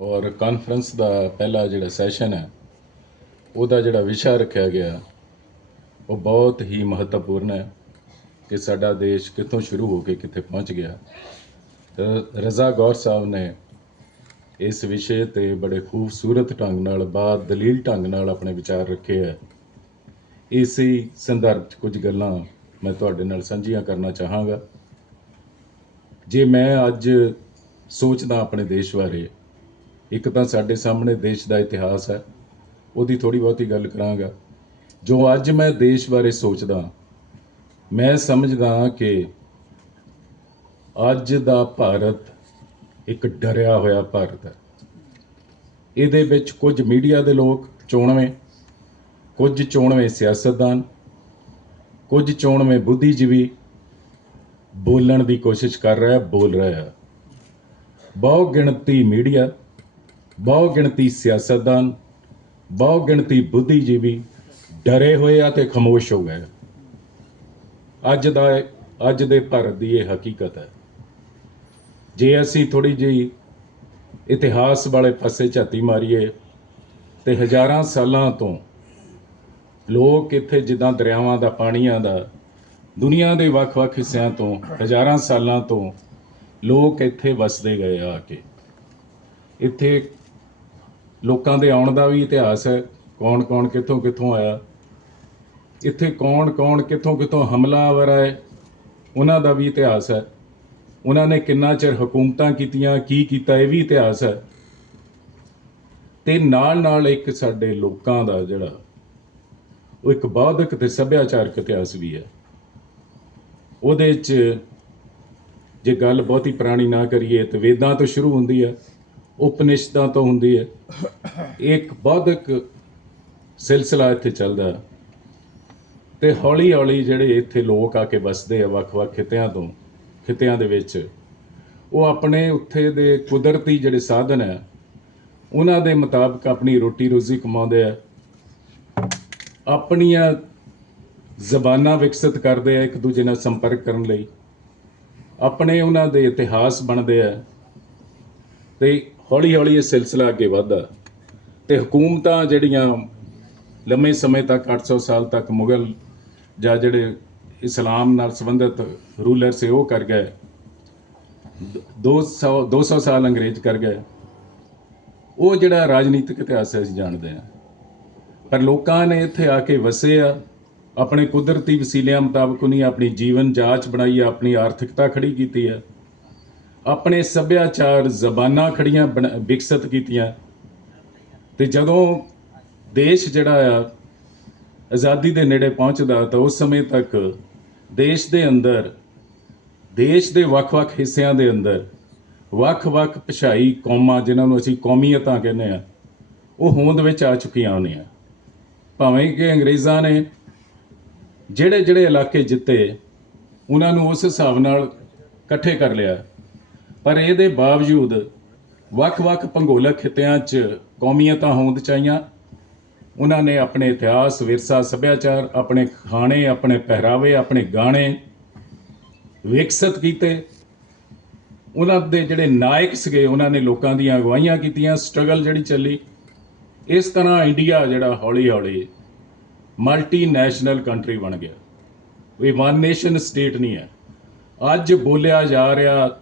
ਔਰ ਕਾਨਫਰੰਸ ਦਾ ਪਹਿਲਾ ਜਿਹੜਾ ਸੈਸ਼ਨ ਹੈ, ਉਹਦਾ ਜਿਹੜਾ ਵਿਸ਼ਾ ਰੱਖਿਆ ਗਿਆ, ਉਹ ਬਹੁਤ ਹੀ ਮਹੱਤਵਪੂਰਨ ਹੈ ਕਿ ਸਾਡਾ ਦੇਸ਼ ਕਿੱਥੋਂ ਸ਼ੁਰੂ ਹੋ ਕੇ ਕਿੱਥੇ ਪਹੁੰਚ ਗਿਆ। ਰਜ਼ਾ ਗੌਰ ਸਾਹਿਬ ਨੇ ਇਸ ਵਿਸ਼ੇ ਤੇ ਬੜੇ ਖੂਬਸੂਰਤ ਢੰਗ ਨਾਲ ਬਾਤ ਦਲੀਲ ਢੰਗ ਨਾਲ ਆਪਣੇ ਵਿਚਾਰ ਰੱਖੇ ਹੈ। ਇਸੇ ਸੰਦਰਭ 'ਚ ਕੁਝ ਗੱਲਾਂ ਮੈਂ ਤੁਹਾਡੇ ਨਾਲ ਸਾਂਝੀਆਂ ਕਰਨਾ ਚਾਹਾਂਗਾ। ਜੇ ਮੈਂ ਅੱਜ ਸੋਚਦਾ ਆਪਣੇ ਦੇਸ਼ ਬਾਰੇ ਇੱਕ ਤਾਂ ਸਾਡੇ ਸਾਹਮਣੇ ਦੇਸ਼ ਦਾ ਇਤਿਹਾਸ ਹੈ, ਉਹਦੀ ਥੋੜੀ ਬਹੁਤੀ ਗੱਲ ਕਰਾਂਗਾ। ਜੋ ਅੱਜ ਮੈਂ ਦੇਸ਼ ਬਾਰੇ ਸੋਚਦਾ, ਮੈਂ ਸਮਝਦਾ ਕਿ ਅੱਜ ਦਾ ਭਾਰਤ ਇੱਕ ਡਰਿਆ ਹੋਇਆ ਭਾਰਤ ਹੈ। ਇਹਦੇ ਵਿੱਚ ਕੁਝ ਮੀਡੀਆ ਦੇ ਲੋਕ ਚੋਣਵੇਂ, ਕੁਝ ਚੋਣਵੇਂ ਸਿਆਸਤਦਾਨ, ਕੁਝ ਚੋਣਵੇਂ ਬੁੱਧੀਜੀਵੀ ਬੋਲਣ ਦੀ ਕੋਸ਼ਿਸ਼ ਕਰ ਰਿਹਾ, ਬੋਲ ਰਿਹਾ। ਹੈ ਬਹੁ ਗਿਣਤੀ ਮੀਡੀਆ ਬਹੁਗਿਣਤੀ ਸਿਆਸਤਦਾਨ, ਬਹੁਗਿਣਤੀ ਬੁੱਧੀਜੀਵੀ, ਡਰੇ ਹੋਏ ਆ ਤੇ ਖਾਮੋਸ਼ ਹੋ ਗਏ। ਅੱਜ ਦਾ ਅੱਜ ਦੇ ਭਾਰਤ ਦੀ ਇਹ ਹਕੀਕਤ ਹੈ। ਜੇ ਅਸੀਂ ਥੋੜੀ ਜਿਹੀ ਇਤਿਹਾਸ ਵਾਲੇ ਪਾਸੇ ਝਾਤੀ ਮਾਰੀਏ, ਤੇ ਹਜ਼ਾਰਾਂ ਸਾਲਾਂ ਤੋਂ ਲੋਕ ਇੱਥੇ ਜਿੱਦਾਂ ਦਰਿਆਵਾਂ ਦਾ, ਪਾਣੀਆਂ ਦਾ, ਦੁਨੀਆ ਦੇ ਵੱਖ-ਵੱਖ ਹਿੱਸਿਆਂ ਤੋਂ, ਹਜ਼ਾਰਾਂ ਸਾਲਾਂ ਤੋਂ ਲੋਕ ਇੱਥੇ ਵਸਦੇ ਗਏ ਆ ਕੇ। ਇੱਥੇ ਲੋਕਾਂ ਦੇ ਆਉਣ ਦਾ ਵੀ ਇਤਿਹਾਸ ਹੈ ਕੌਣ-ਕੌਣ ਕਿੱਥੋਂ-ਕਿੱਥੋਂ ਆਇਆ। ਇੱਥੇ ਕੌਣ-ਕੌਣ ਕਿੱਥੋਂ-ਕਿੱਥੋਂ ਹਮਲਾਵਰ ਆਏ, ਉਹਨਾਂ ਦਾ ਵੀ ਇਤਿਹਾਸ ਹੈ। ਉਹਨਾਂ ਨੇ ਕਿੰਨਾ ਚਿਰ ਹਕੂਮਤਾਂ ਕੀਤੀਆਂ, ਕੀ ਕੀਤਾ, ਇਹ ਵੀ ਇਤਿਹਾਸ ਹੈ। ਤੇ ਨਾਲ-ਨਾਲ ਇੱਕ ਸਾਡੇ ਲੋਕਾਂ ਦਾ ਜਿਹੜਾ, ਉਹ ਇੱਕ ਬੌਧਿਕ ਤੇ ਸੱਭਿਆਚਾਰਕ ਇਤਿਹਾਸ ਵੀ ਹੈ। ਉਹਦੇ 'ਚ ਜੇ ਗੱਲ ਬਹੁਤੀ ਪੁਰਾਣੀ ਨਾ ਕਰੀਏ, ਤੇ ਵੇਦਾਂ ਤੋਂ ਸ਼ੁਰੂ ਹੁੰਦੀ ਹੈ। ਉਪਨਿਸ਼ਦਾਂ ਤੋਂ ਹੁੰਦੀ ਹੈ। ਇੱਕ ਬੌਧਿਕ ਸਿਲਸਿਲਾ ਇੱਥੇ ਚੱਲਦਾ ਹੈ। ਤੇ ਹੌਲੀ ਹੌਲੀ ਜਿਹੜੇ ਇੱਥੇ ਲੋਕ ਆ ਕੇ ਵਸਦੇ ਆ ਵੱਖ-ਵੱਖ ਖਿੱਤਿਆਂ ਤੋਂ, ਖਿੱਤਿਆਂ ਦੇ ਵਿੱਚ, ਉਹ ਆਪਣੇ ਉੱਥੇ ਦੇ ਕੁਦਰਤੀ ਜਿਹੜੇ ਸਾਧਨ ਹੈ, ਉਹਨਾਂ ਦੇ ਮੁਤਾਬਕ ਆਪਣੀ ਰੋਟੀ ਰੋਜ਼ੀ ਕਮਾਉਂਦੇ ਆ। ਆਪਣੀਆਂ ਜ਼ਬਾਨਾਂ ਵਿਕਸਿਤ ਕਰਦੇ ਆ ਇੱਕ ਦੂਜੇ ਨਾਲ ਸੰਪਰਕ ਕਰਨ ਲਈ। ਆਪਣੇ ਉਹਨਾਂ ਦੇ ਇਤਿਹਾਸ ਬਣਦੇ ਆ। ਤੇ ਹੌਲੀ ਹੌਲੀ ਇਹ ਸਿਲਸਿਲਾ ਅੱਗੇ ਵਧਦਾ ਤੇ ਹਕੂਮਤਾਂ ਜਿਹੜੀਆਂ ਲੰਮੇ ਸਮੇਂ ਤੱਕ 800 ਸਾਲ ਤੱਕ ਮੁਗਲ ਜਾਂ ਜਿਹੜੇ ਇਸਲਾਮ ਨਾਲ ਸੰਬੰਧਿਤ ਰੂਲਰ ਸੀ ਉਹ ਕਰ ਗਏ। 200 200 ਸਾਲ ਅੰਗਰੇਜ਼ ਕਰ ਗਏ। ਉਹ ਜਿਹੜਾ ਰਾਜਨੀਤਿਕ ਇਤਿਹਾਸ ਹੈ, ਅਸੀਂ ਜਾਣਦੇ ਹਾਂ। ਪਰ ਲੋਕਾਂ ਨੇ ਇੱਥੇ ਆ ਕੇ ਵਸੇ ਆ। ਆਪਣੇ ਕੁਦਰਤੀ ਵਸੀਲਿਆਂ ਮੁਤਾਬਕ ਉਹਨੇ ਆਪਣੀ ਜੀਵਨ ਜਾਂਚ ਬਣਾਈ ਆ, ਆਪਣੀ ਆਰਥਿਕਤਾ ਖੜੀ ਕੀਤੀ ਆ। ਆਪਣੇ ਸੱਭਿਆਚਾਰ ਜ਼ਬਾਨਾਂ ਖੜੀਆਂ ਬਣ- ਵਿਕਸਿਤ ਕੀਤੀਆਂ। ਤੇ ਜਦੋਂ ਦੇਸ਼ ਜਿਹੜਾ ਆ, ਆਜ਼ਾਦੀ ਦੇ ਨੇੜੇ ਪਹੁੰਚਦਾ, ਤਾਂ ਉਸ ਸਮੇਂ ਤੱਕ ਦੇਸ਼ ਦੇ ਅੰਦਰ, ਦੇਸ਼ ਦੇ ਵੱਖ-ਵੱਖ ਹਿੱਸਿਆਂ ਦੇ ਅੰਦਰ ਵੱਖ-ਵੱਖ ਭਾਸ਼ਾਈ ਕੌਮਾਂ, ਜਿਨ੍ਹਾਂ ਨੂੰ ਅਸੀਂ ਕੌਮੀਅਤਾਂ ਕਹਿੰਦੇ ਆ, ਉਹ ਹੋਂਦ ਵਿੱਚ ਆ ਚੁੱਕੀਆਂ ਹੋਣੀਆਂ। ਭਾਵੇਂ ਕਿ ਅੰਗਰੇਜ਼ਾਂ ਨੇ ਜਿਹੜੇ ਜਿਹੜੇ ਇਲਾਕੇ ਜਿੱਤੇ, ਉਹਨਾਂ ਨੂੰ ਉਸ ਹਿਸਾਬ ਨਾਲ ਇਕੱਠੇ ਕਰ ਲਿਆ। ਪਰ ਇਹਦੇ ਬਾਵਜੂਦ ਵੱਖ-ਵੱਖ ਭੂਗੋਲਿਕ ਖਿੱਤਿਆਂ 'ਚ ਕੌਮੀਅਤਾਂ ਹੋਂਦ ਚਾਹੀਆਂ ਉਹਨਾਂ ਨੇ ਆਪਣੇ ਇਤਿਹਾਸ, ਵਿਰਸਾ, ਸੱਭਿਆਚਾਰ, ਆਪਣੇ ਖਾਣੇ, ਆਪਣੇ ਪਹਿਰਾਵੇ, ਆਪਣੇ ਗਾਣੇ ਵਿਕਸਿਤ ਕੀਤੇ। ਉਹਨਾਂ ਦੇ ਜਿਹੜੇ ਨਾਇਕ ਸੀਗੇ, ਉਹਨਾਂ ਨੇ ਲੋਕਾਂ ਦੀਆਂ ਅਗਵਾਈਆਂ ਕੀਤੀਆਂ, ਸਟਰਗਲ ਜਿਹੜੀ ਚੱਲੀ। ਇਸ ਤਰ੍ਹਾਂ ਇੰਡੀਆ ਜਿਹੜਾ ਹੌਲੀ-ਹੌਲੀ ਮਲਟੀਨੈਸ਼ਨਲ ਕੰਟਰੀ ਬਣ ਗਿਆ। ਇਹ ਵਨ ਨੇਸ਼ਨ ਸਟੇਟ ਨਹੀਂ ਹੈ। ਅੱਜ ਬੋਲਿਆ ਜਾ ਰਿਹਾ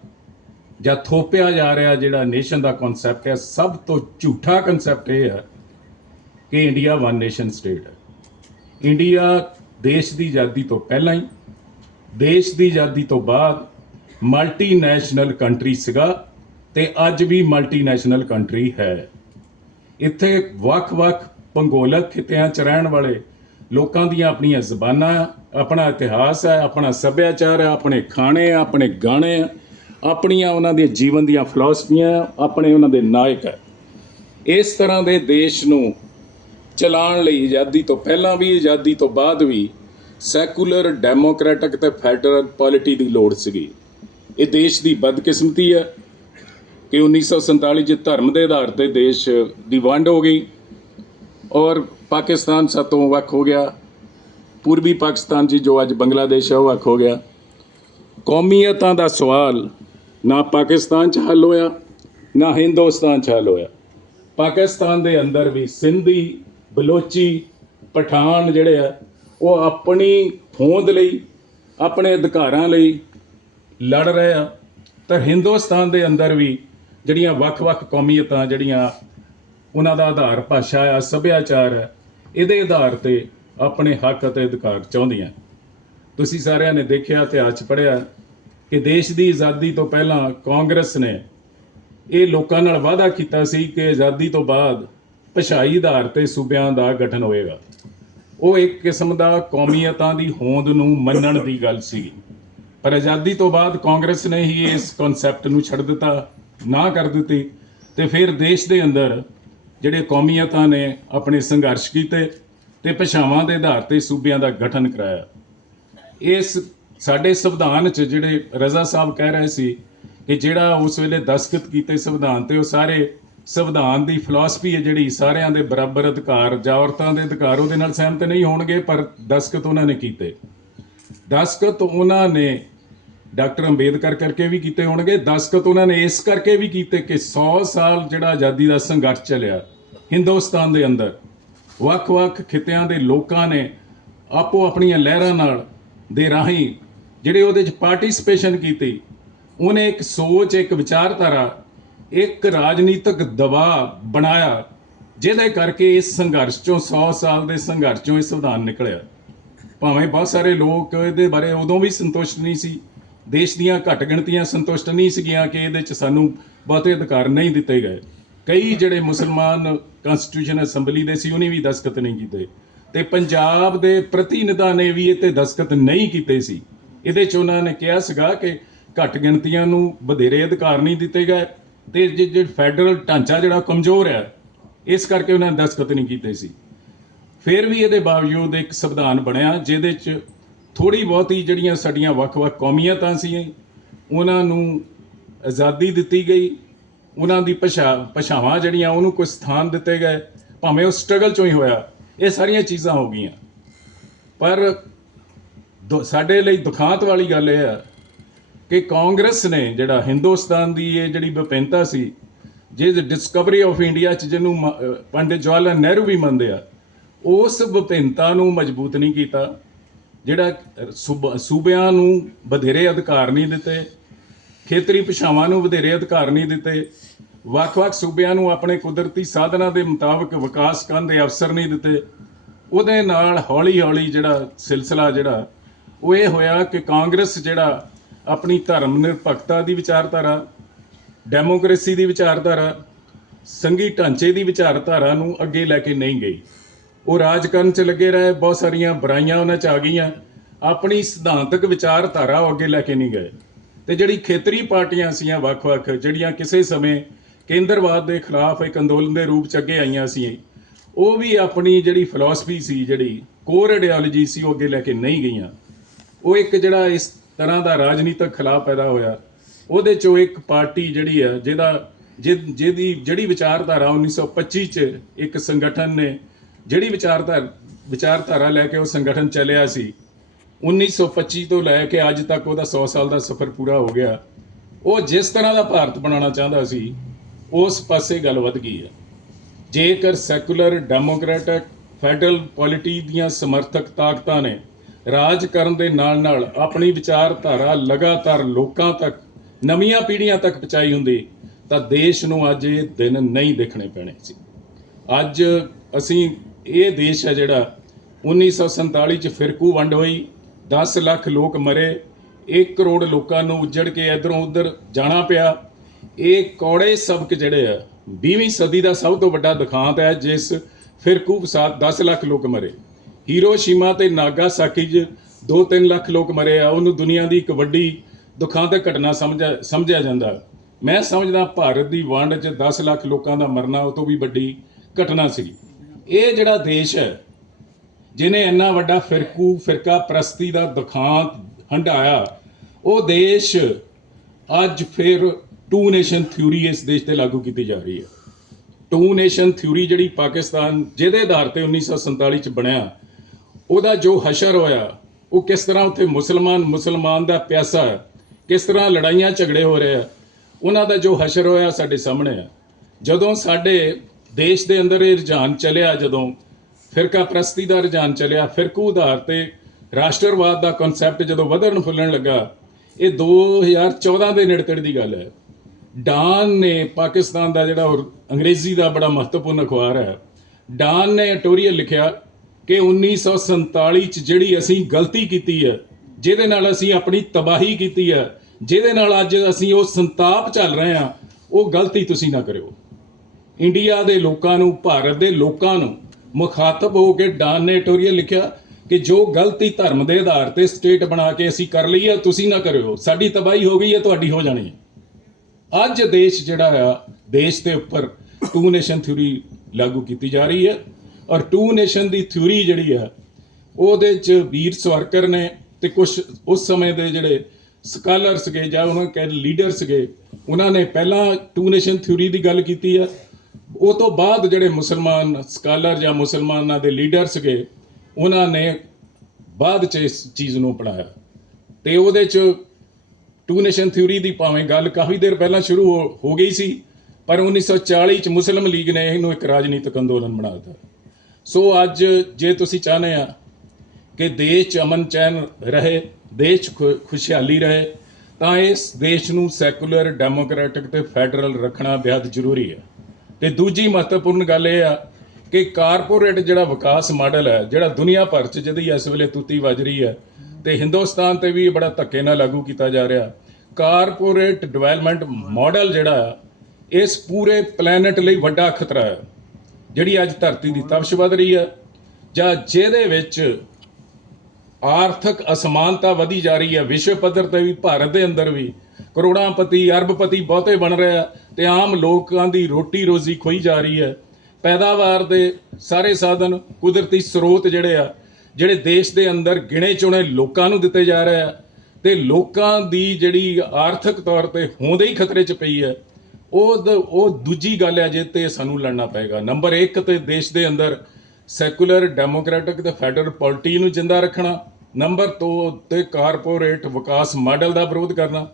ਜਾਂ ਥੋਪਿਆ ਜਾ ਰਿਹਾ ਜਿਹੜਾ ਨੇਸ਼ਨ ਦਾ ਕਨਸੈਪਟ ਹੈ, ਸਭ ਤੋਂ ਝੂਠਾ ਕਨਸੈਪਟ ਇਹ ਹੈ ਕਿ ਇੰਡੀਆ ਵਨ ਨੇਸ਼ਨ ਸਟੇਟ ਹੈ। ਇੰਡੀਆ ਦੇਸ਼ ਦੀ ਆਜ਼ਾਦੀ ਤੋਂ ਪਹਿਲਾਂ ਹੀ, ਦੇਸ਼ ਦੀ ਆਜ਼ਾਦੀ ਤੋਂ ਬਾਅਦ ਮਲਟੀਨੈਸ਼ਨਲ ਕੰਟਰੀ ਸੀਗਾ ਤੇ ਅੱਜ ਵੀ ਮਲਟੀਨੈਸ਼ਨਲ ਕੰਟਰੀ ਹੈ। ਇੱਥੇ ਵੱਖ-ਵੱਖ ਭੂਗੋਲਿਕ ਖਿੱਤਿਆਂ 'ਚ ਰਹਿਣ ਵਾਲੇ ਲੋਕਾਂ ਦੀਆਂ ਆਪਣੀਆਂ ਜ਼ਬਾਨਾਂ ਆਪਣਾ ਇਤਿਹਾਸ ਹੈ, ਆਪਣਾ ਸੱਭਿਆਚਾਰ ਹੈ, ਆਪਣੇ ਖਾਣੇ ਆ, ਆਪਣੇ ਗਾਣੇ ਆ ਆਪਣੀਆਂ ਉਹਨਾਂ ਦੇ ਜੀਵਨ ਦੀਆਂ ਫਿਲਾਸਫੀਆਂ ਆਪਣੇ ਉਹਨਾਂ ਦੇ ਨਾਇਕ ਹੈ। ਇਸ ਤਰ੍ਹਾਂ ਦੇ ਦੇਸ਼ ਨੂੰ ਚਲਾਉਣ ਲਈ ਆਜ਼ਾਦੀ ਤੋਂ ਪਹਿਲਾਂ ਵੀ, ਆਜ਼ਾਦੀ ਤੋਂ ਬਾਅਦ ਵੀ ਸੈਕੂਲਰ ਡੈਮੋਕ੍ਰੈਟਿਕ ਤੇ ਫੈਡਰਲ ਪੋਲਿਟੀ ਦੀ ਲੋੜ ਸੀਗੀ। ਇਹ ਦੇਸ਼ ਦੀ ਬਦਕਿਸਮਤੀ ਹੈ ਕਿ 1947 ਚ ਧਰਮ ਦੇ ਆਧਾਰ ਤੇ ਦੇਸ਼ ਦੀ ਵੰਡ ਹੋ ਗਈ ਔਰ ਪਾਕਿਸਤਾਨ ਸਾਤੋਂ ਵੱਖ ਹੋ ਗਿਆ। ਪੂਰਬੀ ਪਾਕਿਸਤਾਨ ਜੀ ਜੋ ਅੱਜ ਬੰਗਲਾਦੇਸ਼ ਹੈ, ਉਹ ਵੱਖ ਹੋ ਗਿਆ। ਕੌਮੀਅਤਾਂ ਦਾ ਸਵਾਲ ਨਾ ਪਾਕਿਸਤਾਨ 'ਚ ਹੱਲ ਹੋਇਆ, ਨਾ ਹਿੰਦੁਸਤਾਨ 'ਚ ਹੱਲ ਹੋਇਆ। ਪਾਕਿਸਤਾਨ ਦੇ ਅੰਦਰ ਵੀ ਸਿੰਧੀ, ਬਲੋਚੀ, ਪਠਾਨ ਜਿਹੜੇ ਆ, ਉਹ ਆਪਣੀ ਹੋਂਦ ਲਈ, ਆਪਣੇ ਅਧਿਕਾਰਾਂ ਲਈ ਲੜ ਰਹੇ ਆ। ਤਾਂ ਹਿੰਦੁਸਤਾਨ ਦੇ ਅੰਦਰ ਵੀ ਜਿਹੜੀਆਂ ਵੱਖ-ਵੱਖ ਕੌਮੀਅਤਾਂ ਜਿਹੜੀਆਂ ਉਹਨਾਂ ਦਾ ਆਧਾਰ ਭਾਸ਼ਾ ਆ, ਸੱਭਿਆਚਾਰ ਹੈ ਇਹਦੇ ਆਧਾਰ ਤੇ ਆਪਣੇ ਹੱਕ ਅਤੇ ਅਧਿਕਾਰ ਚਾਹੁੰਦੀਆਂ। ਤੁਸੀਂ ਸਾਰਿਆਂ ਨੇ ਦੇਖਿਆ ਇਤਿਹਾਸ 'ਚ ਪੜ੍ਹਿਆ ਕਿ ਦੇਸ਼ ਦੀ ਆਜ਼ਾਦੀ ਤੋਂ ਪਹਿਲਾਂ ਕਾਂਗਰਸ ਨੇ ਇਹ ਲੋਕਾਂ ਨਾਲ ਵਾਅਦਾ ਕੀਤਾ ਸੀ ਕਿ ਆਜ਼ਾਦੀ ਤੋਂ ਬਾਅਦ ਭਾਸ਼ਾਈ ਆਧਾਰ ਤੇ ਸੂਬਿਆਂ ਦਾ ਗਠਨ ਹੋਏਗਾ। ਉਹ ਇੱਕ ਕਿਸਮ ਦਾ ਕੌਮੀਅਤਾਂ ਦੀ ਹੋਂਦ ਨੂੰ ਮੰਨਣ ਦੀ ਗੱਲ ਸੀ। ਪਰ ਆਜ਼ਾਦੀ ਤੋਂ ਬਾਅਦ ਕਾਂਗਰਸ ਨੇ ਹੀ ਇਸ ਕਨਸੈਪਟ ਨੂੰ ਛੱਡ ਦਿੱਤਾ, ਨਾ ਕਰ ਦਿੱਤੀ ਤੇ ਫਿਰ ਦੇਸ਼ ਦੇ ਅੰਦਰ ਜਿਹੜੇ ਕੌਮੀਅਤਾਂ ਨੇ ਆਪਣੇ ਸੰਘਰਸ਼ ਕੀਤੇ ਤੇ ਭਾਸ਼ਾਵਾਂ ਦੇ ਆਧਾਰ ਤੇ ਸੂਬਿਆਂ ਦਾ ਗਠਨ ਕਰਾਇਆ। ਇਸ ਸਾਡੇ ਸੰਵਿਧਾਨ 'ਚ ਜਿਹੜੇ ਰਜ਼ਾ ਸਾਹਿਬ ਕਹਿ ਰਹੇ ਸੀ ਕਿ ਜਿਹੜਾ ਉਸ ਵੇਲੇ ਦਸਤਖਤ ਕੀਤੇ ਸੰਵਿਧਾਨ ਤੇ ਉਹ ਸਾਰੇ ਸੰਵਿਧਾਨ ਦੀ ਫਿਲਾਸਫੀ ਹੈ ਜਿਹੜੀ ਸਾਰਿਆਂ ਦੇ ਬਰਾਬਰ ਅਧਿਕਾਰ ਜਾਂ ਔਰਤਾਂ ਦੇ ਅਧਿਕਾਰ ਉਹਦੇ ਨਾਲ ਸਹਿਮਤ ਨਹੀਂ ਹੋਣਗੇ, ਪਰ ਦਸਤਖਤ ਉਹਨਾਂ ਨੇ ਕੀਤੇ। ਦਸਤਖਤ ਉਹਨਾਂ ਨੇ ਡਾਕਟਰ ਅੰਬੇਦਕਰ ਕਰਕੇ ਵੀ ਕੀਤੇ ਹੋਣਗੇ, ਦਸਤਖਤ ਉਹਨਾਂ ਨੇ ਇਸ ਕਰਕੇ ਵੀ ਕੀਤੇ ਕਿ 100 ਸਾਲ ਜਿਹੜਾ ਆਜ਼ਾਦੀ ਦਾ ਸੰਘਰਸ਼ ਚੱਲਿਆ ਹਿੰਦੁਸਤਾਨ ਦੇ ਅੰਦਰ, ਵੱਖ-ਵੱਖ ਖਿੱਤਿਆਂ ਦੇ ਲੋਕਾਂ ਨੇ ਆਪੋ ਆਪਣੀਆਂ ਲਹਿਰਾਂ ਨਾਲ ਦੇ ਰਾਹੀਂ ਜਿਹੜੇ ਉਹਦੇ ਚ ਪਾਰਟਿਸਿਪੇਸ਼ਨ ਕੀਤੀ, ਉਹਨੇ ਇੱਕ ਸੋਚ, ਇੱਕ ਵਿਚਾਰਧਾਰਾ, ਇੱਕ ਰਾਜਨੀਤਿਕ ਦਬਾਅ ਬਣਾਇਆ, ਜਿਹਦੇ ਕਰਕੇ ਇਸ ਸੰਘਰਸ਼ ਚੋਂ 100 ਸਾਲ ਦੇ ਸੰਘਰਸ਼ ਚੋਂ ਇਹ ਸੰਵਿਧਾਨ ਨਿਕਲਿਆ। ਭਾਵੇਂ ਬਹੁਤ ਸਾਰੇ ਲੋਕ ਇਹਦੇ ਬਾਰੇ ਉਦੋਂ ਵੀ ਸੰਤੁਸ਼ਟ ਨਹੀਂ ਸੀ, ਦੇਸ਼ ਦੀਆਂ ਘੱਟ ਗਿਣਤੀਆਂ ਸੰਤੁਸ਼ਟ ਨਹੀਂ ਸੀਗੀਆਂ ਕਿ ਇਹਦੇ ਚ ਸਾਨੂੰ ਬਹੁਤੇ ਅਧਿਕਾਰ ਨਹੀਂ ਦਿੱਤੇ ਗਏ। ਕਈ ਜਿਹੜੇ ਮੁਸਲਮਾਨ ਕਨਸਟੀਟਿਊਸ਼ਨ ਅਸੈਂਬਲੀ ਦੇ ਸੀ, ਉਹਨੇ ਵੀ ਦਸਤਖਤ ਨਹੀਂ ਕੀਤੇ। ਤੇ ਪੰਜਾਬ ਦੇ ਪ੍ਰਤੀਨਿਧਾਂ ਨੇ ਵੀ ਇਹ ਤੇ ਦਸਤਖਤ ਨਹੀਂ ਕੀਤੇ ਸੀ। ਇਹਦੇ ਚ ਉਹਨਾਂ ਨੇ ਕਿਹਾ ਸੀਗਾ ਕਿ ਘੱਟ ਗਿਣਤੀਆਂ ਨੂੰ ਵਧੇਰੇ ਅਧਿਕਾਰ ਨਹੀਂ ਦਿੱਤੇ ਗਏ ਤੇ ਜੇ ਜੇ ਫੈਡਰਲ ਢਾਂਚਾ ਜਿਹੜਾ ਕਮਜ਼ੋਰ ਹੈ, ਇਸ ਕਰਕੇ ਉਹਨਾਂ ਨੇ ਦਸਤਖਤ ਨਹੀਂ ਕੀਤੇ ਸੀ। ਫਿਰ ਵੀ ਇਹਦੇ ਬਾਵਜੂਦ ਇੱਕ ਸੰਵਿਧਾਨ ਬਣਿਆ ਜਿਹਦੇ 'ਚ ਥੋੜੀ ਬਹੁਤੀ ਜਿਹੜੀਆਂ ਸਾਡੀਆਂ ਵੱਖ-ਵੱਖ ਕੌਮੀਅਤਾਂ ਸੀ, ਉਹਨਾਂ ਨੂੰ ਆਜ਼ਾਦੀ ਦਿੱਤੀ ਗਈ, ਉਹਨਾਂ ਦੀ ਭਾਸ਼ਾ ਭਾਸ਼ਾਵਾਂ ਜਿਹੜੀਆਂ ਉਹਨੂੰ ਕੋਈ ਸਥਾਨ ਦਿੱਤੇ ਗਏ, ਭਾਵੇਂ ਉਹ ਸਟਰਗਲ ਚੋਂ ਹੀ ਹੋਇਆ, ਇਹ ਸਾਰੀਆਂ ਚੀਜ਼ਾਂ ਹੋ ਗਈਆਂ। ਪਰ ਸਾਡੇ ਲਈ ਦੁਖਾਂਤ ਵਾਲੀ ਗੱਲ ਇਹ ਆ ਕਿ ਕਾਂਗਰਸ ਨੇ ਜਿਹੜਾ ਹਿੰਦੁਸਤਾਨ ਦੀ ਇਹ ਜਿਹੜੀ ਵਿਭਿੰਨਤਾ ਸੀ ਜਿਸ ਡਿਸਕਵਰੀ ਆਫ ਇੰਡੀਆ ਚ ਜਿਹਨੂੰ ਮ- ਪੰਡਿਤ ਜਵਾਹਰ ਲਾਲ ਨਹਿਰੂ ਵੀ ਮੰਨਦੇ ਆ, ਉਸ ਵਿਭਿੰਨਤਾ ਨੂੰ ਮਜ਼ਬੂਤ ਨਹੀਂ ਕੀਤਾ, ਜਿਹੜਾ ਸੂਬ- ਸੂਬਿਆਂ ਨੂੰ ਵਧੇਰੇ ਅਧਿਕਾਰ ਨਹੀਂ ਦਿੱਤੇ, ਖੇਤਰੀ ਭਾਸ਼ਾਵਾਂ ਨੂੰ ਵਧੇਰੇ ਅਧਿਕਾਰ ਨਹੀਂ ਦਿੱਤੇ, ਵੱਖ-ਵੱਖ ਸੂਬਿਆਂ ਨੂੰ ਆਪਣੇ ਕੁਦਰਤੀ ਸਾਧਨਾਂ ਦੇ ਮੁਤਾਬਕ ਵਿਕਾਸ ਕਰਨ ਦੇ ਅਵਸਰ ਨਹੀਂ ਦਿੱਤੇ, ਉਹਦੇ ਨਾਲ ਹੌਲੀ-ਹੌਲੀ ਜਿਹੜਾ ਸਿਲਸਿਲਾ ਜਿਹੜਾ ਉਹ ਇਹ ਹੋਇਆ ਕਿ ਕਾਂਗਰਸ ਜਿਹੜਾ ਆਪਣੀ ਧਰਮ ਨਿਰਪੱਖਤਾ ਦੀ ਵਿਚਾਰਧਾਰਾ, ਡੈਮੋਕ੍ਰੇਸੀ ਦੀ ਵਿਚਾਰਧਾਰਾ, ਸੰਘੀ ਢਾਂਚੇ ਦੀ ਵਿਚਾਰਧਾਰਾ ਨੂੰ ਅੱਗੇ ਲੈ ਕੇ ਨਹੀਂ ਗਈ। ਉਹ ਰਾਜ ਕਰਨ ਚ ਲੱਗੇ ਰਹੇ, ਬਹੁਤ ਸਾਰੀਆਂ ਬੁਰਾਈਆਂ ਉਹਨਾਂ ਚ ਆ ਗਈਆਂ। ਆਪਣੀ ਸਿਧਾਂਤਕ ਵਿਚਾਰਧਾਰਾ ਉਹ ਅੱਗੇ ਲੈ ਕੇ ਨਹੀਂ ਗਏ। ਤੇ ਜਿਹੜੀ ਖੇਤਰੀ ਪਾਰਟੀਆਂ ਸੀਆਂ ਵੱਖ-ਵੱਖ, ਜਿਹੜੀਆਂ ਕਿਸੇ ਸਮੇਂ ਕੇਂਦਰਵਾਦ ਦੇ ਖਿਲਾਫ ਇੱਕ ਅੰਦੋਲਨ ਦੇ ਰੂਪ ਚ ਅੱਗੇ ਆਈਆਂ ਸੀ, ਉਹ ਵੀ ਆਪਣੀ ਜਿਹੜੀ ਫਿਲਾਸਫੀ ਸੀ, ਜਿਹੜੀ ਕੋਰ ਆਈਡੀਓਲੋਜੀ ਸੀ, ਉਹ ਅੱਗੇ ਲੈ ਕੇ ਨਹੀਂ ਗਈਆਂ। ਉਹ ਇੱਕ ਜਿਹੜਾ ਇਸ ਤਰ੍ਹਾਂ ਦਾ ਰਾਜਨੀਤਿਕ ਖਿਲਾਫ ਪੈਦਾ ਹੋਇਆ, ਉਹਦੇ ਚੋਂ ਇੱਕ ਪਾਰਟੀ ਜਿਹੜੀ ਆ, ਜਿਹਦਾ, ਜਿਹ- ਜਿਹਦੀ ਜਿਹੜੀ ਵਿਚਾਰਧਾਰਾ 1925 ਚ ਇੱਕ ਸੰਗਠਨ ਨੇ, ਜਿਹੜੀ ਵਿਚਾਰਧਾਰਾ ਵਿਚਾਰਧਾਰਾ ਲੈ ਕੇ ਉਹ ਸੰਗਠਨ ਚੱਲਿਆ ਸੀ 1925 ਤੋਂ ਲੈ ਕੇ ਅੱਜ ਤੱਕ ਉਹਦਾ 100 ਸਾਲ ਦਾ ਸਫ਼ਰ ਪੂਰਾ ਹੋ ਗਿਆ। ਉਹ ਜਿਸ ਤਰ੍ਹਾਂ ਦਾ ਭਾਰਤ ਬਣਾਉਣਾ ਚਾਹੁੰਦਾ ਸੀ, ਉਸ ਪਾਸੇ ਗੱਲ ਵੱਧ ਗਈ ਹੈ ਜੇਕਰ ਸੈਕੂਲਰ ਡੈਮੋਕ੍ਰੈਟਿਕ ਫੈਡਰਲ ਪੋਲਿਟੀ ਦੀਆਂ ਸਮਰਥਕ ਤਾਕਤਾਂ ਨੇ ਰਾਜ ਕਰਨ ਦੇ ਨਾਲ ਨਾਲ ਆਪਣੀ ਵਿਚਾਰਧਾਰਾ ਲਗਾਤਾਰ ਲੋਕਾਂ ਤੱਕ, ਨਵੀਆਂ ਪੀੜ੍ਹੀਆਂ ਤੱਕ ਪਹੁੰਚਾਈ ਹੁੰਦੀ, ਤਾਂ ਦੇਸ਼ ਨੂੰ ਅੱਜ ਇਹ ਦਿਨ ਨਹੀਂ ਦੇਖਣੇ ਪੈਣੇ ਸੀ। ਅੱਜ ਅਸੀਂ ਇਹ ਦੇਸ਼ ਹੈ ਜਿਹੜਾ 1947 ਚ ਫਿਰਕੂ ਵੰਡ ਹੋਈ 10 ਲੱਖ ਲੋਕ ਮਰੇ 1 ਕਰੋੜ ਲੋਕਾਂ ਨੂੰ ਉੱਜੜ ਕੇ ਇਧਰੋਂ ਉਧਰ ਜਾਣਾ ਪਿਆ। ਇਹ ਕੌੜੇ ਸਬਕ ਜਿਹੜੇ ਆ 20ਵੀਂ ਸਦੀ ਦਾ ਸਭ ਤੋਂ ਵੱਡਾ ਦਿਖਾਂਤ ਹੈ ਜਿਸ ਫਿਰਕੂ ਫਸਾਦ 10 ਲੱਖ ਲੋਕ ਮਰੇ। ਹੀਰੋਸ਼ੀਮਾ ਤੇ ਨਾਗਾਸਾਕੀ 'ਚ 2-3 ਲੱਖ ਲੋਕ ਮਰੇ ਆ। ਉਹਨੂੰ ਦੁਨੀਆ ਦੀ ਇੱਕ ਵੱਡੀ ਦੁਖਾਂਤਕ ਘਟਨਾ ਸਮਝਿਆ ਸਮਝਿਆ ਜਾਂਦਾ। ਮੈਂ ਸਮਝਦਾ ਭਾਰਤ ਦੀ ਵੰਡ 'ਚ 10 ਲੱਖ ਲੋਕਾਂ ਦਾ ਮਰਨਾ ਉਹ ਤੋਂ ਵੀ ਵੱਡੀ ਘਟਨਾ ਸੀ। ਇਹ ਜਿਹੜਾ ਦੇਸ਼ ਹੈ ਜਿਨੇ ਇੰਨਾ ਵੱਡਾ ਫਿਰਕੂ, ਫਿਰਕਾ ਪ੍ਰਸਤੀ ਦਾ ਦੁਖਾਂਤ ਹੰਡਾਇਆ ਉਹ ਦੇਸ਼ ਅੱਜ ਫਿਰ ਟੂ ਨੇਸ਼ਨ ਥਿਊਰੀ ਇਸ ਦੇਸ਼ ਤੇ ਲਾਗੂ ਕੀਤੀ ਜਾ ਰਹੀ ਹੈ। ਟੂ ਨੇਸ਼ਨ ਥਿਊਰੀ ਜਿਹੜੀ ਪਾਕਿਸਤਾਨ ਜਿਹਦੇ ਆਧਾਰ ਤੇ 1947 ਚ ਬਣਿਆ ਉਹਦਾ ਜੋ ਹਸ਼ਰ ਹੋਇਆ, ਉਹ ਕਿਸ ਤਰ੍ਹਾਂ ਉੱਥੇ ਮੁਸਲਮਾਨ ਮੁਸਲਮਾਨ ਦਾ ਪਿਆਸਾ, ਕਿਸ ਤਰ੍ਹਾਂ ਲੜਾਈਆਂ ਝਗੜੇ ਹੋ ਰਹੇ ਆ, ਉਹਨਾਂ ਦਾ ਜੋ ਹਸ਼ਰ ਹੋਇਆ ਸਾਡੇ ਸਾਹਮਣੇ ਆ। ਜਦੋਂ ਸਾਡੇ ਦੇਸ਼ ਦੇ ਅੰਦਰ ਇਹ ਰੁਝਾਨ ਚੱਲਿਆ, ਜਦੋਂ ਫਿਰਕਾ ਪ੍ਰਸਤੀ ਦਾ ਰੁਝਾਨ ਚੱਲਿਆ, ਫਿਰਕੂ ਆਧਾਰ ਤੇ ਰਾਸ਼ਟਰਵਾਦ ਦਾ ਕਨਸੈਪਟ ਜਦੋਂ ਵਧਣ ਫੁੱਲਣ ਲੱਗਾ, ਇਹ 2014 ਦੇ ਨੇੜਤੜ ਦੀ ਗੱਲ ਹੈ। ਡਾਨ ਨੇ ਪਾਕਿਸਤਾਨ ਦਾ ਜਿਹੜਾ ਉਹ ਅੰਗਰੇਜ਼ੀ ਦਾ ਬੜਾ ਮਹੱਤਵਪੂਰਨ ਅਖਬਾਰ ਹੈ, ਡਾਨ ਨੇ ਐਟੋਰੀਅਲ ਲਿਖਿਆ ਕਿ 1947 ਚ ਜਿਹੜੀ ਅਸੀਂ ਗਲਤੀ ਕੀਤੀ ਹੈ, ਜਿਹਦੇ ਨਾਲ ਅਸੀਂ ਆਪਣੀ ਤਬਾਹੀ ਕੀਤੀ ਹੈ, ਜਿਹਦੇ ਨਾਲ ਅੱਜ ਅਸੀਂ ਉਹ ਸੰਤਾਪ ਚੱਲ ਰਹੇ ਹਾਂ, ਉਹ ਗਲਤੀ ਤੁਸੀਂ ਨਾ ਕਰਿਓ। ਇੰਡੀਆ ਦੇ ਲੋਕਾਂ ਨੂੰ, ਭਾਰਤ ਦੇ ਲੋਕਾਂ ਨੂੰ ਮੁਖਾਤਬ ਹੋ ਕੇ ਡਾਨ ਨੇ ਟੋਰੀਅਲ ਲਿਖਿਆ ਕਿ ਜੋ ਗਲਤੀ ਧਰਮ ਦੇ ਆਧਾਰ ਤੇ ਸਟੇਟ ਬਣਾ ਕੇ ਅਸੀਂ ਕਰ ਲਈ ਹੈ, ਤੁਸੀਂ ਨਾ ਕਰਿਓ। ਸਾਡੀ ਤਬਾਹੀ ਹੋ ਗਈ ਹੈ, ਤੁਹਾਡੀ ਹੋ ਜਾਣੀ ਹੈ। ਅੱਜ ਦੇਸ਼ ਜਿਹੜਾ ਆ ਦੇਸ਼ ਦੇ ਉੱਪਰ ਟੂ ਨੇਸ਼ਨ ਥਿਊਰੀ ਲਾਗੂ ਕੀਤੀ ਜਾ ਰਹੀ ਹੈ। ਔਰ ਟੂ ਨੇਸ਼ਨ ਦੀ ਥਿਊਰੀ ਜਿਹੜੀ ਆ ਉਹਦੇ ਚ ਵੀਰ ਸਵਰਕਰ ਨੇ ਤੇ ਕੁਝ ਉਸ ਸਮੇਂ ਦੇ ਜਿਹੜੇ ਸਕਾਲਰ ਸੀਗੇ ਜਾਂ ਉਹਨਾਂ ਕਹਿ ਲੀਡਰ ਸੀਗੇ, ਉਹਨਾਂ ਨੇ ਪਹਿਲਾਂ ਟੂ ਨੇਸ਼ਨ ਥਿਊਰੀ ਦੀ ਗੱਲ ਕੀਤੀ ਆ ਉਹ ਤੋਂ ਬਾਅਦ ਜਿਹੜੇ ਮੁਸਲਮਾਨ ਸਕਾਲਰ ਜਾਂ ਮੁਸਲਮਾਨਾਂ ਦੇ ਲੀਡਰ ਸੀਗੇ, ਉਹਨਾਂ ਨੇ ਬਾਅਦ ਚ ਇਸ ਚੀਜ਼ ਨੂੰ ਅਪਣਾਇਆ। ਤੇ ਉਹਦੇ ਚ ਟੂ ਨੇਸ਼ਨ ਥਿਊਰੀ ਦੀ ਭਾਵੇਂ ਗੱਲ ਕਾਫੀ ਦੇਰ ਪਹਿਲਾਂ ਸ਼ੁਰੂ ਹੋ- ਹੋ ਗਈ ਸੀ, ਪਰ 1940 ਚ ਮੁਸਲਿਮ ਲੀਗ ਨੇ ਇਹਨੂੰ ਇੱਕ ਰਾਜਨੀਤਿਕ ਅੰਦੋਲਨ ਬਣਾ ਦਿੱਤਾ। ਸੋ ਅੱਜ ਜੇ ਤੁਸੀਂ ਚਾਹੁੰਦੇ ਆ ਕਿ ਦੇਸ਼ 'ਚ ਅਮਨ ਚੈਨ ਰਹੇ, ਦੇਸ਼ 'ਚ ਖੁ- ਖੁਸ਼ਹਾਲੀ ਰਹੇ, ਤਾਂ ਇਸ ਦੇਸ਼ ਨੂੰ ਸੈਕੂਲਰ, ਡੈਮੋਕ੍ਰੈਟਿਕ ਤੇ ਫੈਡਰਲ ਰੱਖਣਾ ਬੇहद ਜ਼ਰੂਰੀ ਹੈ। ਤੇ ਦੂਜੀ ਮਹੱਤਵਪੂਰਨ ਗੱਲ ਇਹ ਆ ਕਿ ਕਾਰਪੋਰੇਟ ਜਿਹੜਾ ਵਿਕਾਸ ਮਾਡਲ ਹੈ, ਜਿਹੜਾ ਦੁਨੀਆ ਭਰ 'ਚ ਜਿਹਦੀ ਇਸ ਵੇਲੇ ਤੂਤੀ ਵੱਜ ਰਹੀ ਹੈ, ਤੇ ਹਿੰਦੁਸਤਾਨ ਤੇ ਵੀ ਬੜਾ ਧੱਕੇ ਨਾਲ ਲਾਗੂ ਕੀਤਾ ਜਾ ਰਿਹਾ। ਕਾਰਪੋਰੇਟ ਡਿਵੈਲਪਮੈਂਟ ਮਾਡਲ ਜਿਹੜਾ ਇਸ ਪੂਰੇ ਪਲੈਨਟ ਲਈ ਵੱਡਾ ਖਤਰਾ ਹੈ। ਜਿਹੜੀ ਅੱਜ ਧਰਤੀ ਦੀ ਤਪਸ਼ ਵੱਧ ਰਹੀ ਹੈ ਜਾਂ ਜਿਹਦੇ ਵਿੱਚ ਆਰਥਿਕ ਅਸਮਾਨਤਾ ਵਧੀ ਜਾ ਰਹੀ ਹੈ ਵਿਸ਼ਵ ਪੱਧਰ ਤੇ ਵੀ, ਭਾਰਤ ਦੇ ਅੰਦਰ ਵੀ, ਕਰੋੜਾਂਪਤੀ, ਅਰਬਪਤੀ ਬਹੁਤੇ ਬਣ ਰਹੇ ਆ, ਤੇ ਆਮ ਲੋਕਾਂ ਦੀ ਰੋਟੀ ਰੋਜ਼ੀ ਖੋਈ ਜਾ ਰਹੀ ਹੈ ਪੈਦਾਵਾਰ ਦੇ ਸਾਰੇ ਸਾਧਨ ਕੁਦਰਤੀ ਸਰੋਤ ਜਿਹੜੇ ਆ, ਜਿਹੜੇ ਦੇਸ਼ ਦੇ ਅੰਦਰ ਗਿਣੇ ਚੁਣੇ ਲੋਕਾਂ ਨੂੰ ਦਿੱਤੇ ਜਾ ਰਹੇ ਆ, ਤੇ ਲੋਕਾਂ ਦੀ ਜਿਹੜੀ ਆਰਥਿਕ ਤੌਰ ਤੇ ਹੋਂਦ ਹੀ ਖਤਰੇ 'ਚ ਪਈ ਹੈ ਉਹ ਦ- ਉਹ ਦੂਜੀ ਗੱਲ ਹੈ ਜੇ ਤੇ ਸਾਨੂੰ ਲੜਨਾ ਪਏਗਾ। ਨੰਬਰ 1 ਤੇ ਦੇਸ਼ ਦੇ ਅੰਦਰ ਸੈਕੂਲਰ, ਡੈਮੋਕ੍ਰੈਟਿਕ ਤੇ ਫੈਡਰਲ ਪੋਲਿਟੀ ਨੂੰ ਜਿੰਦਾ ਰੱਖਣਾ। ਨੰਬਰ 2 ਤੇ ਕਾਰਪੋਰੇਟ ਵਿਕਾਸ ਮਾਡਲ ਦਾ ਵਿਰੋਧ ਕਰਨਾ।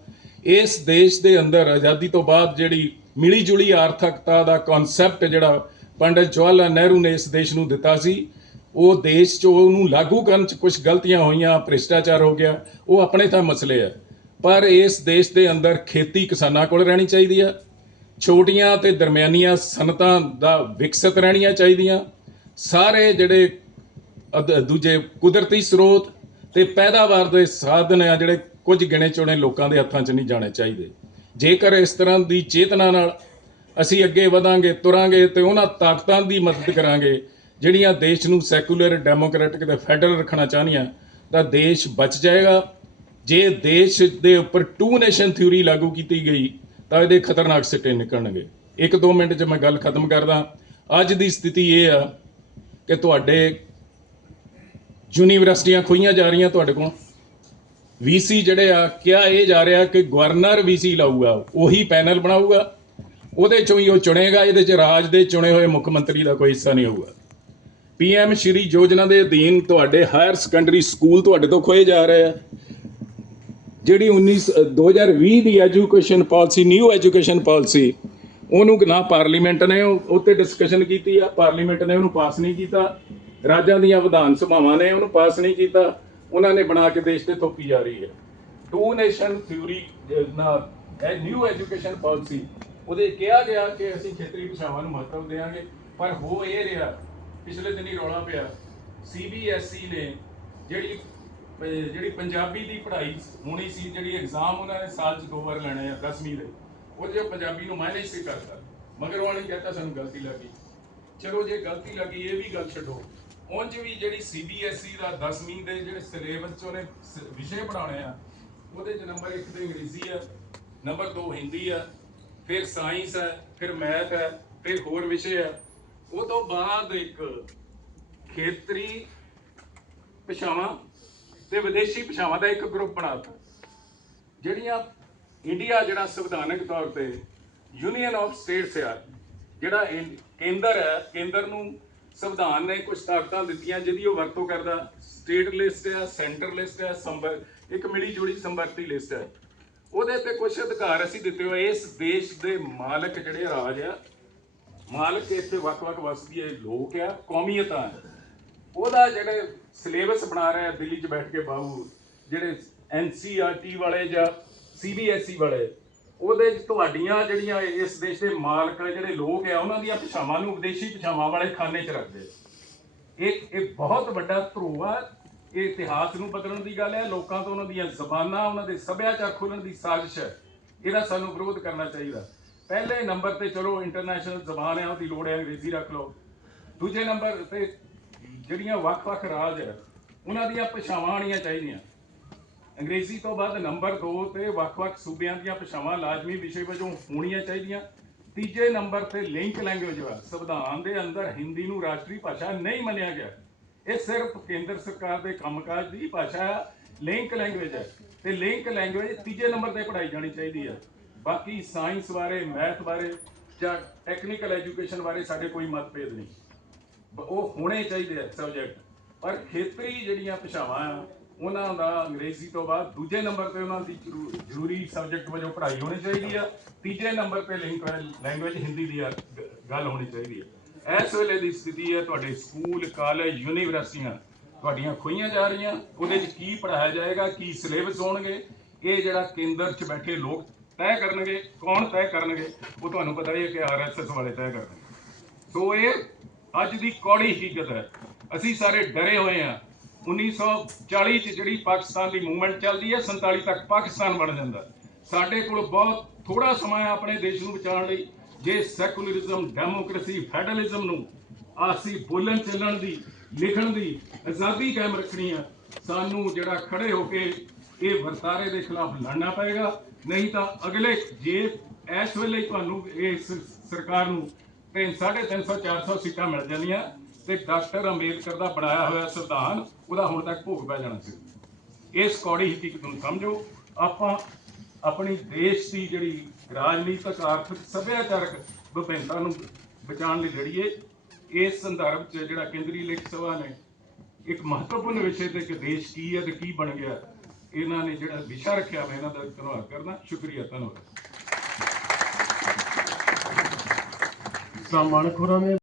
ਇਸ ਦੇਸ਼ ਦੇ ਅੰਦਰ ਆਜ਼ਾਦੀ ਤੋਂ ਬਾਅਦ ਜਿਹੜੀ ਮਿਲੀ ਜੁਲੀ ਆਰਥਿਕਤਾ ਦਾ ਕਨਸੈਪਟ ਜਿਹੜਾ ਪੰਡਿਤ ਜਵਾਹਰ ਲਾਲ ਨਹਿਰੂ ਨੇ ਇਸ ਦੇਸ਼ ਨੂੰ ਦਿੱਤਾ ਸੀ, ਉਹ ਦੇਸ਼ 'ਚ ਉਹਨੂੰ ਲਾਗੂ ਕਰਨ 'ਚ ਕੁਝ ਗਲਤੀਆਂ ਹੋਈਆਂ, ਭ੍ਰਿਸ਼ਟਾਚਾਰ ਹੋ ਗਿਆ, ਉਹ ਆਪਣੇ ਤਾਂ ਮਸਲੇ ਆ। ਪਰ ਇਸ ਦੇਸ਼ ਦੇ ਅੰਦਰ ਖੇਤੀ ਕਿਸਾਨਾਂ ਕੋਲ ਰਹਿਣੀ ਚਾਹੀਦੀ ਆ। ਛੋਟੀਆਂ ਤੇ ਦਰਮਿਆਨੀਆਂ ਸਨਤਾਂ ਦਾ ਵਿਕਸਿਤ ਰਹਿਣੀਆਂ ਚਾਹੀਦੀਆਂ। ਸਾਰੇ ਜਿਹੜੇ ਦੂਜੇ ਕੁਦਰਤੀ ਸਰੋਤ ਤੇ ਪੈਦਾਵਾਰ ਦੇ ਸਾਧਨ ਆ ਜਿਹੜੇ ਕੁਝ ਗਿਣੇ ਚੁਣੇ ਲੋਕਾਂ ਦੇ ਹੱਥਾਂ 'ਚ ਨਹੀਂ ਜਾਣੇ ਚਾਹੀਦੇ। ਜੇਕਰ ਇਸ ਤਰ੍ਹਾਂ ਦੀ ਚੇਤਨਾ ਨਾਲ ਅਸੀਂ ਅੱਗੇ ਵਧਾਂਗੇ, ਤੁਰਾਂਗੇ ਤੇ ਉਹਨਾਂ ਤਾਕਤਾਂ ਦੀ ਮਦਦ ਕਰਾਂਗੇ, ਜਿਹੜੀਆਂ ਦੇਸ਼ ਨੂੰ ਸੈਕੂਲਰ, ਡੈਮੋਕ੍ਰੈਟਿਕ ਤੇ ਫੈਡਰਲ ਰੱਖਣਾ ਚਾਹਨੀਆਂ ਤਾਂ ਦੇਸ਼ ਬਚ ਜਾਏਗਾ। ਜੇ ਦੇਸ਼ ਦੇ ਉੱਪਰ ਟੂ ਨੇਸ਼ਨ ਥਿਊਰੀ ਲਾਗੂ ਕੀਤੀ ਗਈ ਤਾਂ ਇਹਦੇ ਖਤਰਨਾਕ ਸਿੱਟੇ ਨਿਕਲਣਗੇ। ਇੱਕ ਦੋ ਮਿੰਟ 'ਚ ਮੈਂ ਗੱਲ ਖਤਮ ਕਰਦਾ। ਅੱਜ ਦੀ ਸਥਿਤੀ ਇਹ ਆ ਕਿ ਤੁਹਾਡੇ ਯੂਨੀਵਰਸਿਟੀਆਂ ਖੋਈਆਂ ਜਾ ਰਹੀਆਂ ਤੁਹਾਡੇ ਕੋਲ। ਵੀਸੀ ਜਿਹੜੇ ਆ ਕਿਹਾ ਇਹ ਜਾ ਰਿਹਾ ਕਿ ਗਵਰਨਰ ਵੀਸੀ ਲਾਊਗਾ, ਉਹੀ ਪੈਨਲ ਬਣਾਊਗਾ। ਉਹਦੇ ਚੋਂ ਹੀ ਉਹ ਚੁਣੇਗਾ, ਇਹਦੇ ਚ ਰਾਜ ਦੇ ਚੁਣੇ ਹੋਏ ਮੁੱਖ ਮੰਤਰੀ ਦਾ ਕੋਈ ਹਿੱਸਾ ਨਹੀਂ ਹੋਊਗਾ। ਪੀਐਮ ਸ਼੍ਰੀ ਯੋਜਨਾ ਦੇ ਅਧੀਨ ਤੁਹਾਡੇ ਹਾਇਰ ਸੈਕੰਡਰੀ ਸਕੂਲ ਤੁਹਾਡੇ ਤੋਂ ਖੋਏ ਜਾ ਰਹੇ ਆ। ਜਿਹੜੀ 19 ਅ, 2020 ਦੀ education policy new education policy ਉਹਨੂੰ ਨਾ ਪਾਰਲੀਮੈਂਟ ਨੇ ਉਹ ਉੱਤੇ ਡਿਸਕਸ਼ਨ ਕੀਤੀ ਆ ਪਾਰਲੀਮੈਂਟ ਨੇ ਉਹਨੂੰ ਪਾਸ ਨਹੀਂ ਕੀਤਾ ਰਾਜਾਂ ਦੀਆਂ ਵਿਧਾਨ ਸਭਾਵਾਂ ਨੇ ਉਹਨੂੰ ਪਾਸ ਨਹੀਂ ਕੀਤਾ ਉਹਨਾਂ ਨੇ ਬਣਾ ਕੇ ਦੇਸ਼ ਤੇ ਥੋਪੀ ਜਾ ਰਹੀ ਹੈ। ਟੂ ਨੇਸ਼ਨ ਥਿਊਰੀ ਨਾ ਇਹ ਨਿਊ ਐਜੂਕੇਸ਼ਨ ਪਾਲਿਸੀ ਉਹਦੇ ਕਿਹਾ ਗਿਆ ਕਿ ਅਸੀਂ ਖੇਤਰੀ ਭਾਸ਼ਾਵਾਂ ਨੂੰ ਮਹੱਤਵ ਦੇਵਾਂਗੇ ਪਰ ਹੋ ਇਹ ਰਿਹਾ ਪਿਛਲੇ ਦਿਨੀ ਰੌਲਾ ਪਿਆ ਸੀਬੀਐਸਈ E ਨੇ ਜਿਹੜੀ ਜਿਹੜੀ ਪੰਜਾਬੀ ਦੀ ਪੜ੍ਹਾਈ ਹੋਣੀ ਸੀ, ਜਿਹੜੀ ਐਗਜ਼ਾਮ ਉਹਨਾਂ ਨੇ ਸਾਲ 'ਚ ਦੋ ਵਾਰ ਲੈਣੇ ਆ 10ਵੀਂ ਦੇ ਉਹਦੇ 'ਚ ਪੰਜਾਬੀ ਨੂੰ ਮਾਇਨੇ ਸੀ ਕਰਦਾ ਮਗਰ ਉਹਨਾਂ ਨੇ ਕਹਿਤਾ ਸਾਨੂੰ ਗਲਤੀ ਲੱਗੀ। ਚਲੋ ਜੇ ਗਲਤੀ ਲੱਗੀ, ਇਹ ਵੀ ਗੱਲ ਛੱਡੋ। ਉਂਝ ਵੀ ਜਿਹੜੀ ਸੀਬੀਐਸਈ ਦਾ 10ਵੀਂ ਦੇ ਜਿਹੜੇ ਸਿਲੇਬਸ 'ਚ ਉਹਨੇ ਸ- ਵਿਸ਼ੇ ਪੜਾਉਣੇ ਆ, ਉਹਦੇ 'ਚ ਨੰਬਰ 1 ਤੇ ਅੰਗਰੇਜ਼ੀ ਆ ਨੰਬਰ 2 ਹਿੰਦੀ ਆ, ਫਿਰ ਸਾਇੰਸ ਹੈ ਫਿਰ ਮੈਥ ਹੈ ਫਿਰ ਹੋਰ ਵਿਸ਼ੇ ਆ। ਉਹ ਤੋਂ ਬਾਅਦ ਇੱਕ ਖੇਤਰੀ ਭਾਸ਼ਾਵਾਂ ਤੇ ਵਿਦੇਸ਼ੀ ਭਾਸ਼ਾਵਾਂ ਦਾ ਇੱਕ ਗਰੁੱਪ ਬਣਾਤਾ ਜਿਹੜੀਆਂ ਇੰਡੀਆ ਜਿਹੜਾ ਸੰਵਿਧਾਨਕ ਤੌਰ ਤੇ ਯੂਨੀਅਨ ਆਫ ਸਟੇਟਸ ਆ, ਜਿਹੜਾ ਕੇਂਦਰ ਹੈ ਕੇਂਦਰ ਨੂੰ ਸੰਵਿਧਾਨ ਨੇ ਕੁਝ ਤਾਕਤਾਂ ਦਿੱਤੀਆਂ, ਜਿਹਦੀ ਉਹ ਵਰਤੋਂ ਕਰਦਾ। ਸਟੇਟ ਲਿਸਟ ਹੈ ਸੈਂਟਰ ਲਿਸਟ ਹੈ ਸੰਵਰ ਇੱਕ ਮਿਲੀ ਜੁੜੀ ਸੰਵਰਤੀ ਲਿਸਟ ਹੈ ਉਹਦੇ ਤੇ ਕੁਝ ਅਧਿਕਾਰ ਅਸੀਂ ਦਿੱਤੇ ਹੋਏ ਇਸ ਦੇਸ਼ ਦੇ ਮਾਲਕ ਜਿਹੜੇ ਰਾਜ ਆ, ਮਾਲਕ ਇੱਥੇ ਵੱਖ-ਵੱਖ ਵਸਦੀ ਲੋਕ ਆ, ਕੌਮੀਅਤਾਂ ਆ। ਉਹਦਾ ਜਿਹੜੇ ਸਿਲੇਬਸ ਬਣਾ ਰਿਹਾ ਦਿੱਲੀ 'ਚ ਬੈਠ ਕੇ ਬਾਬੂ ਜਿਹੜੇ ਐਨਸੀਆਰਟੀ ਵਾਲੇ ਜਾਂ ਸੀਬੀਐਸਈ ਵਾਲੇ, ਉਹਦੇ 'ਚ ਤੁਹਾਡੀਆਂ ਜਿਹੜੀਆਂ ਇਸ ਦੇਸ਼ ਦੇ ਮਾਲਕ ਜਿਹੜੇ ਲੋਕ ਆ, ਉਹਨਾਂ ਦੀਆਂ ਭਾਸ਼ਾਵਾਂ ਨੂੰ ਵਿਦੇਸ਼ੀ ਭਾਸ਼ਾਵਾਂ ਵਾਲੇ ਖਾਨੇ 'ਚ ਰੱਖਦੇ ਇਹ ਇਹ ਬਹੁਤ ਵੱਡਾ ਧਰੋਹ ਆ। ਇਹ ਇਤਿਹਾਸ ਨੂੰ ਬਦਲਣ ਦੀ ਗੱਲ ਹੈ, ਲੋਕਾਂ ਤੋਂ ਉਹਨਾਂ ਦੀਆਂ ਜ਼ਬਾਨਾਂ, ਉਹਨਾਂ ਦੇ ਸੱਭਿਆਚਾਰ ਖੋਲਣ ਦੀ ਸਾਜ਼ਿਸ਼ ਹੈ। ਇਹਦਾ ਸਾਨੂੰ ਵਿਰੋਧ ਕਰਨਾ ਚਾਹੀਦਾ। ਪਹਿਲੇ ਨੰਬਰ ਤੇ ਚਲੋ ਇੰਟਰਨੈਸ਼ਨਲ ਜ਼ਬਾਨ ਹੈ ਉਹਦੀ ਲੋੜ ਹੈ, ਅੰਗਰੇਜ਼ੀ ਰੱਖ ਲਓ। ਦੂਜੇ ਨੰਬਰ ਤੇ ਜਿਹੜੀਆਂ ਵੱਖ-ਵੱਖ ਰਾਜ ਹੈ ਉਹਨਾਂ ਦੀਆਂ ਭਾਸ਼ਾਵਾਂ ਆਉਣੀਆਂ ਚਾਹੀਦੀਆਂ। ਅੰਗਰੇਜ਼ੀ ਤੋਂ ਬਾਅਦ ਨੰਬਰ 2 ਤੇ ਵੱਖ-ਵੱਖ ਸੂਬਿਆਂ ਦੀਆਂ ਭਾਸ਼ਾਵਾਂ ਲਾਜ਼ਮੀ ਵਿਸ਼ੇ ਵਜੋਂ ਹੋਣੀਆਂ ਚਾਹੀਦੀਆਂ। ਤੀਜੇ ਨੰਬਰ ਤੇ ਲਿੰਕ ਲੈਂਗੁਏਜ ਵਾ, ਸੰਵਿਧਾਨ ਦੇ ਅੰਦਰ ਹਿੰਦੀ ਨੂੰ ਰਾਸ਼ਟਰੀ ਭਾਸ਼ਾ ਨਹੀਂ ਮੰਨਿਆ ਗਿਆ। ਇਹ ਸਿਰਫ ਕੇਂਦਰ ਸਰਕਾਰ ਦੇ ਕੰਮਕਾਜ ਦੀ ਭਾਸ਼ਾ ਹੈ ਲਿੰਕ ਲੈਂਗੁਏਜ ਹੈ ਤੇ ਲਿੰਕ ਲੈਂਗੁਏਜ ਤੀਜੇ ਨੰਬਰ ਤੇ ਪੜਾਈ ਜਾਣੀ ਚਾਹੀਦੀ ਹੈ ਬਾਕੀ ਸਾਇੰਸ ਬਾਰੇ, ਮੈਥ ਬਾਰੇ ਜਾਂ ਟੈਕਨੀਕਲ ਐਜੂਕੇਸ਼ਨ ਬਾਰੇ ਸਾਡੇ ਕੋਈ ਮਤਭੇਦ ਨਹੀਂ। ਉਹ ਹੋਣੇ ਚਾਹੀਦੇ ਆ ਸਬਜੈਕਟ ਪਰ ਖੇਤਰੀ ਜਿਹੜੀਆਂ ਭਾਸ਼ਾਵਾਂ ਆ ਉਹਨਾਂ ਦਾ ਅੰਗਰੇਜ਼ੀ ਤੋਂ ਬਾਅਦ ਦੂਜੇ ਨੰਬਰ ਤੇ ਉਹਨਾਂ ਦੀ ਜ਼ਰੂ- ਜ਼ਰੂਰੀ ਸਬਜੈਕਟ ਵਜੋਂ ਪੜ੍ਹਾਈ ਹੋਣੀ ਚਾਹੀਦੀ ਆ। ਤੀਜੇ ਨੰਬਰ ਤੇ ਲਿੰਕ ਲੈਂਗੁਏਜ ਹਿੰਦੀ ਦੀ ਆ, ਗੱਲ ਹੋਣੀ ਚਾਹੀਦੀ ਹੈ ਇਸ ਵੇਲੇ ਦੀ ਸਥਿਤੀ ਹੈ ਤੁਹਾਡੇ ਸਕੂਲ ਕਾਲਜ ਯੂਨੀਵਰਸਿਟੀਆਂ ਤੁਹਾਡੀਆਂ ਖੋਈਆਂ ਜਾ ਰਹੀਆਂ। ਉਹਦੇ 'ਚ ਕੀ ਪੜਾਇਆ ਜਾਏਗਾ ਕੀ ਸਿਲੇਬਸ ਹੋਣਗੇ ਇਹ ਜਿਹੜਾ ਕੇਂਦਰ 'ਚ ਬੈਠੇ ਲੋਕ ਤੈਅ ਕਰਨਗੇ ਕੌਣ ਤੈਅ ਕਰਨਗੇ ਉਹ ਤੁਹਾਨੂੰ ਪਤਾ ਹੀ ਹੈ ਕਿ ਆਰਐਸਐਸ ਵਾਲੇ ਤੈਅ ਕਰਨਗੇ। ਸੋ ਇਹ ਅੱਜ ਦੀ ਕੌੜੀ ਹਕੀਕਤ ਹੈ। ਅਸੀਂ ਸਾਰੇ ਡਰੇ ਹੋਏ ਹਾਂ। 1940 ਚ ਜਿਹੜੀ ਪਾਕਿਸਤਾਨ ਦੀ ਮੂਵਮੈਂਟ ਚੱਲਦੀ ਹੈ 47 ਤੱਕ ਪਾਕਿਸਤਾਨ ਬਣ ਜਾਂਦਾ ਸਾਡੇ ਕੋਲ ਬਹੁਤ ਥੋੜਾ ਸਮਾਂ ਹੈ ਆਪਣੇ ਦੇਸ਼ ਨੂੰ ਬਚਾਉਣ ਲਈ। ਜੇ ਸੈਕੂਲਰਿਜ਼ਮ, ਡੈਮੋਕ੍ਰੇਸੀ, ਫੈਡਰਲਿਜ਼ਮ ਨੂੰ ਆਸੀ ਬੋਲਣ ਚੱਲਣ ਦੀ, ਲਿਖਣ ਦੀ ਆਜ਼ਾਦੀ ਕਾਇਮ ਰੱਖਣੀ ਆ ਸਾਨੂੰ ਜਿਹੜਾ ਖੜੇ ਹੋ ਕੇ ਇਹ ਵਰਤਾਰੇ ਦੇ ਖਿਲਾਫ ਲੜਨਾ ਪਏਗਾ। ਨਹੀਂ ਤਾਂ ਅਗਲੇ ਜੇ ਇਸ ਵੇਲੇ ਤੁਹਾਨੂੰ ਇਸ ਸਰਕਾਰ ਨੂੰ ਤਿੰਨ ਸਾਢੇ ਤਿੰਨ ਸੌ 400 ਸੀਟਾਂ ਮਿਲ ਜਾਂਦੀਆਂ ਤੇ ਡਾਕਟਰ ਅੰਬੇਦਕਰ ਦਾ ਬਣਾਇਆ ਹੋਇਆ ਸੰਵਿਧਾਨ ਉਹਦਾ ਹੁਣ ਤੱਕ ਭੋਗ ਪੈ ਜਾਣਾ ਸੀ। ਇਸ ਕੌੜੀ ਹਕੀਕਤ ਨੂੰ ਸਮਝੋ। ਆਪਾਂ ਆਪਣੀ ਦੇਸ਼ ਦੀ ਜਿਹੜੀ ਰਾਜਨੀਤਿਕ, ਆਰਥਿਕ, ਸੱਭਿਆਚਾਰਕ ਵਿਭਿੰਨਤਾ ਨੂੰ ਬਚਾਉਣ ਲਈ ਲੜੀਏ, ਇਸ ਸੰਦਰਭ 'ਚ ਜਿਹੜਾ ਕੇਂਦਰੀ ਲੇਖ ਸਭਾ ਨੇ ਇੱਕ ਮਹੱਤਵਪੂਰਨ ਵਿਸ਼ੇ ਤੇ ਕਿ ਦੇਸ਼ ਕੀ ਹੈ ਤੇ ਕੀ ਬਣ ਗਿਆ, ਇਹਨਾਂ ਨੇ ਜਿਹੜਾ ਵਿਸ਼ਾ ਰੱਖਿਆ ਮੈਂ ਇਹਨਾਂ ਦਾ ਧੰਨਵਾਦ ਕਰਦਾ। ਸ਼ੁਕਰੀਆ, ਧੰਨਵਾਦ। ਸਮਾਨਕ ਹੋਰਾਂ ਨੇ